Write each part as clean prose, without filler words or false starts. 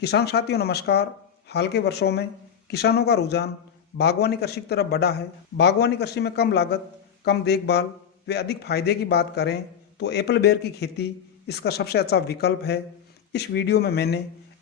किसान साथियों नमस्कार। हाल के वर्षों में किसानों का रुझान बागवानी कृषि की तरफ बढ़ा है। बागवानी कृषि में कम लागत, कम देखभाल व अधिक फायदे की बात करें तो एप्पल बेर की खेती इसका सबसे अच्छा विकल्प है। इस वीडियो में मैंने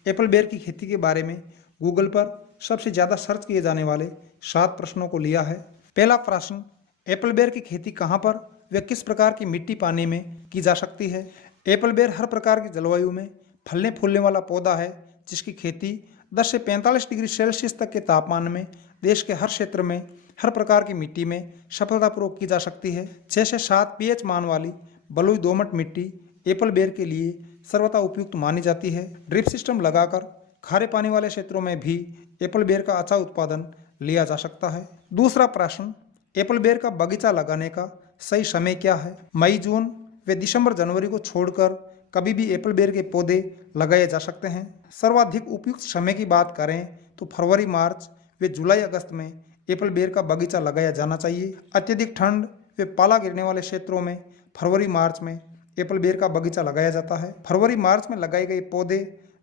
एप्पल बेर की खेती के बारे में गूगल पर सबसे ज़्यादा सर्च किए जाने वाले 7 प्रश्नों को लिया है। पहला प्रश्न, एप्पल बेर की खेती कहाँ पर व किस प्रकार की मिट्टी पानी में की जा सकती है। एप्पल बेर हर प्रकार की जलवायु में फलने फूलने वाला पौधा है, जिसकी खेती 10 से 45 डिग्री सेल्सियस तक के तापमान में देश के हर क्षेत्र में हर प्रकार की मिट्टी में सफलतापूर्वक की जा सकती है। 6 से 7 पीएच मान वाली बलुई दोमट मिट्टी एप्पल बेर के लिए सर्वथा उपयुक्त मानी जाती है। ड्रिप सिस्टम लगाकर खारे पानी वाले क्षेत्रों में भी एप्पल बेर का अच्छा उत्पादन लिया जा सकता है। दूसरा प्रश्न, एप्पल बेर का बगीचा लगाने का सही समय क्या है। मई जून व दिसंबर जनवरी को छोड़कर कभी भी एप्पल बेर के पौधे लगाए जा सकते हैं। सर्वाधिक उपयुक्त समय की बात करें तो फरवरी मार्च व जुलाई अगस्त में एप्पल बेर का बगीचा लगाया जाना चाहिए। अत्यधिक ठंड व पाला गिरने वाले क्षेत्रों में फरवरी मार्च में एप्पल बेर का बगीचा लगाया जाता है। फरवरी मार्च में लगाए गए पौधे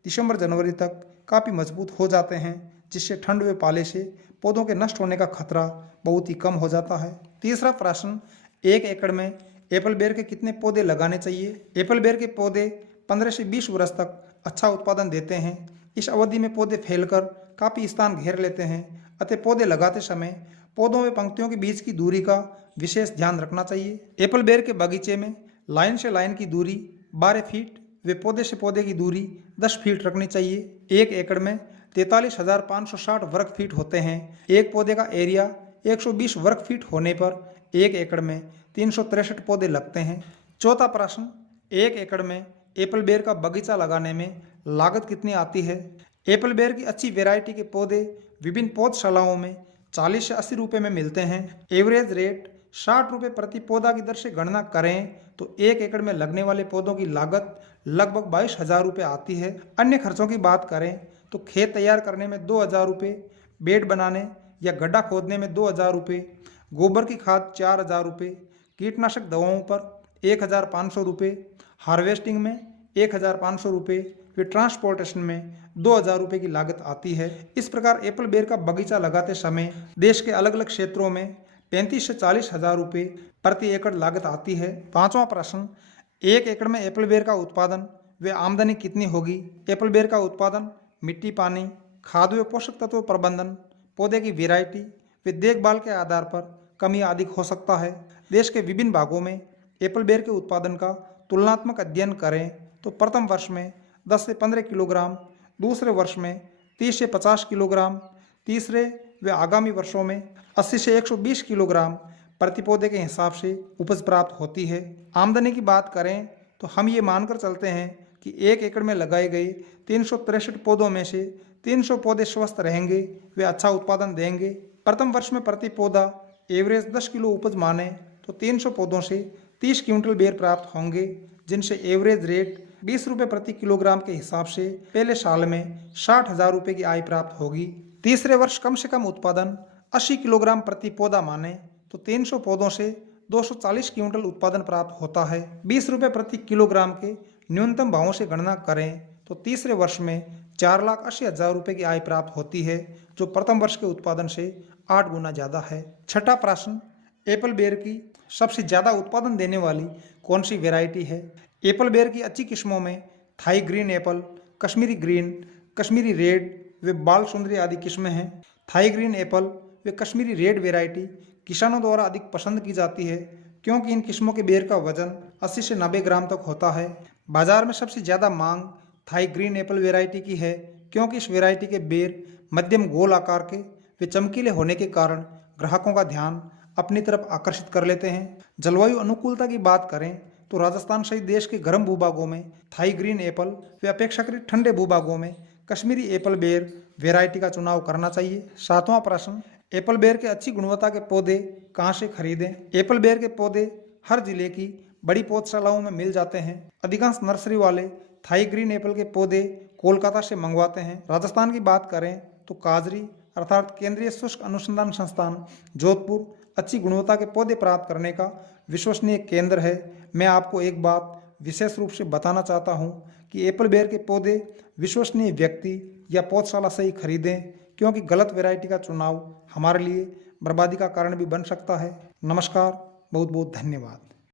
दिसंबर जनवरी तक काफ़ी मजबूत हो जाते हैं, जिससे ठंड व पाले से पौधों के नष्ट होने का खतरा बहुत ही कम हो जाता है। तीसरा प्रश्न, 1 एकड़ में एप्पल बेर के कितने पौधे लगाने चाहिए। एप्पल बेर के पौधे 15 से 20 वर्ष तक अच्छा उत्पादन देते हैं। इस अवधि में पौधे फैलकर काफ़ी स्थान घेर लेते हैं, अतः पौधे लगाते समय पौधों व पंक्तियों के बीच की दूरी का विशेष ध्यान रखना चाहिए। एप्पल बेर के बगीचे में लाइन से लाइन की दूरी 12 फीट व पौधे से पौधे की दूरी 10 फीट रखनी चाहिए। 1 एकड़ में 43,560 वर्ग फीट होते हैं। एक पौधे का एरिया 120 वर्ग फीट होने पर 1 एकड़ में 363 पौधे लगते हैं। चौथा प्रश्न, 1 एकड़ में एप्पल बेर का बगीचा लगाने में लागत कितनी आती है। एप्पल बेर की अच्छी वैरायटी के पौधे विभिन्न पौधशालाओं में 40 से 80 रुपये में मिलते हैं। एवरेज रेट 60 रुपये प्रति पौधा की दर से गणना करें तो 1 एकड़ में लगने वाले पौधों की लागत लगभग 22,000 रुपये आती है। अन्य खर्चों की बात करें तो खेत तैयार करने में 2,000 रुपये, बेड बनाने या गड्ढा खोदने में 2,000 रुपये, गोबर की खाद 4,000 रुपये, कीटनाशक दवाओं पर 1,500 रुपये, हार्वेस्टिंग में 1,500 रुपये, फिर ट्रांसपोर्टेशन में 2,000 रुपये की लागत आती है। इस प्रकार एप्पल बेर का बगीचा लगाते समय देश के अलग अलग क्षेत्रों में 35 से 40,000 रुपये प्रति एकड़ लागत आती है। पांचवा प्रश्न, 1 एकड़ में एप्पल बेर का उत्पादन व आमदनी कितनी होगी। एप्पल बेर का उत्पादन मिट्टी पानी, खाद व पोषक तत्व प्रबंधन, पौधे की वैरायटी व देखभाल के आधार पर कम या अधिक हो सकता है। देश के विभिन्न भागों में एप्पल बेर के उत्पादन का तुलनात्मक अध्ययन करें तो प्रथम वर्ष में 10 से 15 किलोग्राम, दूसरे वर्ष में 30 से 50 किलोग्राम, तीसरे व आगामी वर्षों में 80 से 120 किलोग्राम प्रति पौधे के हिसाब से उपज प्राप्त होती है। आमदनी की बात करें तो हम ये मानकर चलते हैं कि 1 एकड़ में लगाए गए 363 पौधों में से 300 पौधे स्वस्थ रहेंगे वे अच्छा उत्पादन देंगे। प्रथम वर्ष में प्रति पौधा एवरेज 10 किलो उपज माने तो 300 पौधों से 30 क्विंटल बेर प्राप्त होंगे, जिनसे एवरेज रेट 20 रुपये प्रति किलोग्राम के हिसाब से पहले साल में 60,000 रुपये की आय प्राप्त होगी। तीसरे वर्ष कम से कम उत्पादन 80 किलोग्राम प्रति पौधा माने तो 300 पौधों से 240 क्विंटल उत्पादन प्राप्त होता है। 20 रुपये प्रति किलोग्राम के न्यूनतम भावों से गणना करें तो तीसरे वर्ष में 4,80,000 रुपये की आय प्राप्त होती है, जो प्रथम वर्ष के उत्पादन से 8 गुना ज़्यादा है। छठा प्रश्न, एप्पल बेर की सबसे ज़्यादा उत्पादन देने वाली कौन सी वैरायटी है। एप्पल बेर की अच्छी किस्मों में Thai green apple, Kashmiri green, Kashmiri red व बाल सुंदरी आदि किस्में हैं। थाई ग्रीन एप्पल व कश्मीरी रेड वैरायटी किसानों द्वारा अधिक पसंद की जाती है, क्योंकि इन किस्मों के बेर का वजन 80 से 90 ग्राम तक होता है। बाजार में सबसे ज़्यादा मांग थाई ग्रीन एप्पल वैरायटी की है, क्योंकि इस वैरायटी के बेर मध्यम गोल आकार के व चमकीले होने के कारण ग्राहकों का ध्यान अपनी तरफ आकर्षित कर लेते हैं। जलवायु अनुकूलता की बात करें तो राजस्थान सहित देश के गर्म भूभागों में थाई ग्रीन एप्पल व अपेक्षाकृत ठंडे भूभागों में कश्मीरी एप्पल बेर वैरायटी का चुनाव करना चाहिए। सातवां प्रश्न, एप्पल बेर के अच्छी गुणवत्ता के पौधे कहाँ से खरीदें। एप्पल बेर के पौधे हर जिले की बड़ी पौधशालाओं में मिल जाते हैं। अधिकांश नर्सरी वाले थाई ग्रीन एप्पल के पौधे कोलकाता से मंगवाते हैं। राजस्थान की बात करें तो काजरी अर्थात केंद्रीय शुष्क अनुसंधान संस्थान जोधपुर अच्छी गुणवत्ता के पौधे प्राप्त करने का विश्वसनीय केंद्र है। मैं आपको एक बात विशेष रूप से बताना चाहता हूँ कि एप्पल बेर के पौधे विश्वसनीय व्यक्ति या पौधशाला से ही खरीदें, क्योंकि गलत वैरायटी का चुनाव हमारे लिए बर्बादी का कारण भी बन सकता है। नमस्कार, बहुत बहुत धन्यवाद।